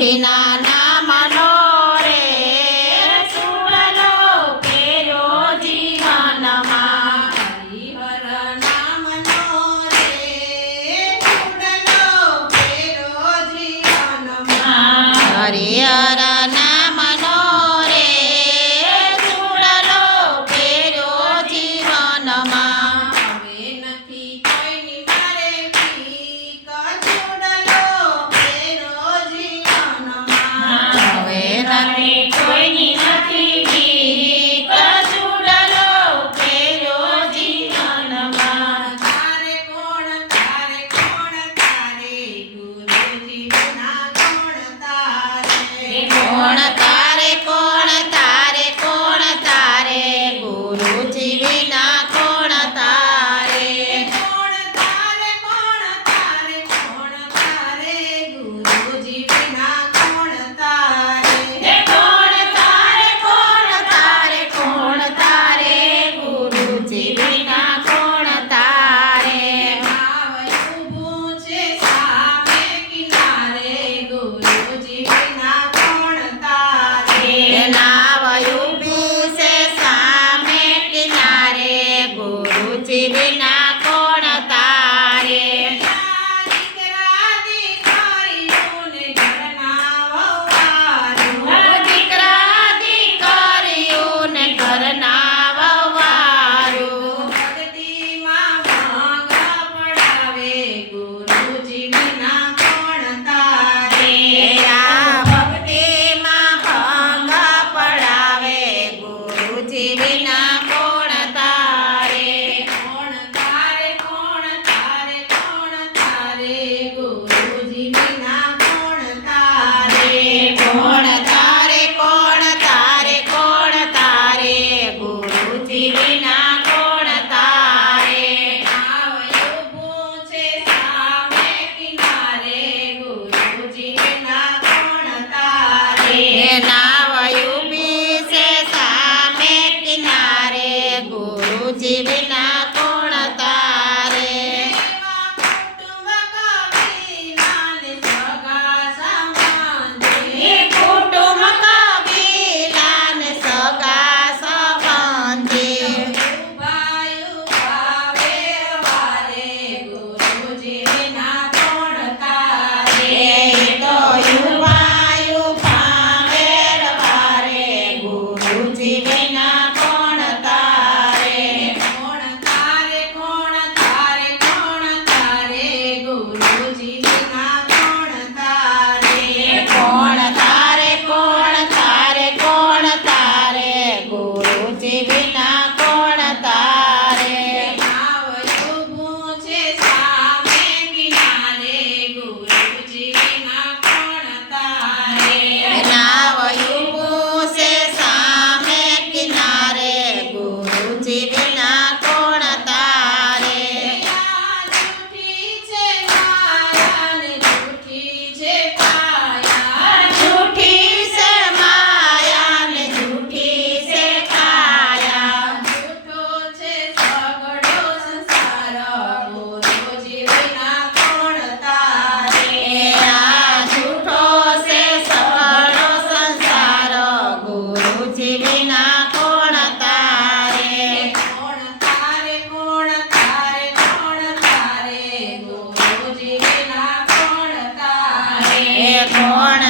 ગુરુજીના નામનો રે સુડલો કેરો જીવનમાં હરિહર નામનો રે સુડલો કેરો જીવનમાં હરિહર નામનો રે સુડલો કેરો જીવનમાં હવે નથી કોઈની મારે ભીખ સુડલો કેરો જીવનમાં હવે નથી કોઈની નથી ભીખ સુડલો કેરો જીવનમાં તારે કોણ તારે ગુરુજી વિના કોણ તારે કોણ તારે કોણ તારે કોણ તારે ગુરુજી વિના કોણ તારે કોણ તારે ગુરુજી વિના કોણ તારે કોણ તારે કોણ તારે કોણ તારે ગુરુજી વિના કોણ તારે નાવ ઊભું છે સામે કિનારે ગુરુજી વિના કોણ તારે નાવ ઊભી છે સામે કિનારે ગુરુજી વિના કોણ તારે દીકરા દીકરીઓને ઘરના વહુવારું દીકરા દીકરીઓને ઘરના વહુવારું ભક્તિમાં ભંગ પડાવે ગુરુજી વિના કોણ તારે આ ભક્તિમાં ભંગ પડાવે ગુરુજી વિના કોણ તારે કોણ તારે ગુરુજી વિના કોણ તારે કોણ તારે કોણ તારે કોણ તારે ગુરુજી વિના કોણ તારે નાવ ઊભું છે સામે કિનારે ગુરુજી વિના કોણ તારે નાવ ઊભી છે સામે કિનારે ગુરુજી વિના કોણ તારે એવા કુટુંબ કબીલાને સગા સંબંધી કુટુંબ કબીલાને સગા સંબંધી ઉભા વેવારે ગુરુજી વિના કોણ તારે તો યુવાયુ ભાવેરવારે ગુરુજી વિના કોણ તારે કોણ તારે ગુરુજી વિના કોણ તારે કોણ તારે કોણ તારે કોણ તારે ગુરુજી વિના કોણ તારે નાવ ઊભું છે સામે કિનારે ગુરુજી વિના કોણ તારે નાવ ઊભું છે સામે કિનારે ગુરુજી વિના કોણ તારે જૂઠી છે માયા ને જૂઠી છે કાયા જૂઠી છે માયા ને જૂઠી છે કાયા જૂઠો છે સગડો સંસાર ગુરુજી વિના કોણ તારે આ જૂઠો છે સગળો સંસાર ગુરુજી વિના કોણ તારે કોણ તારે ગુરુજી વિના કોણ તારે કોણ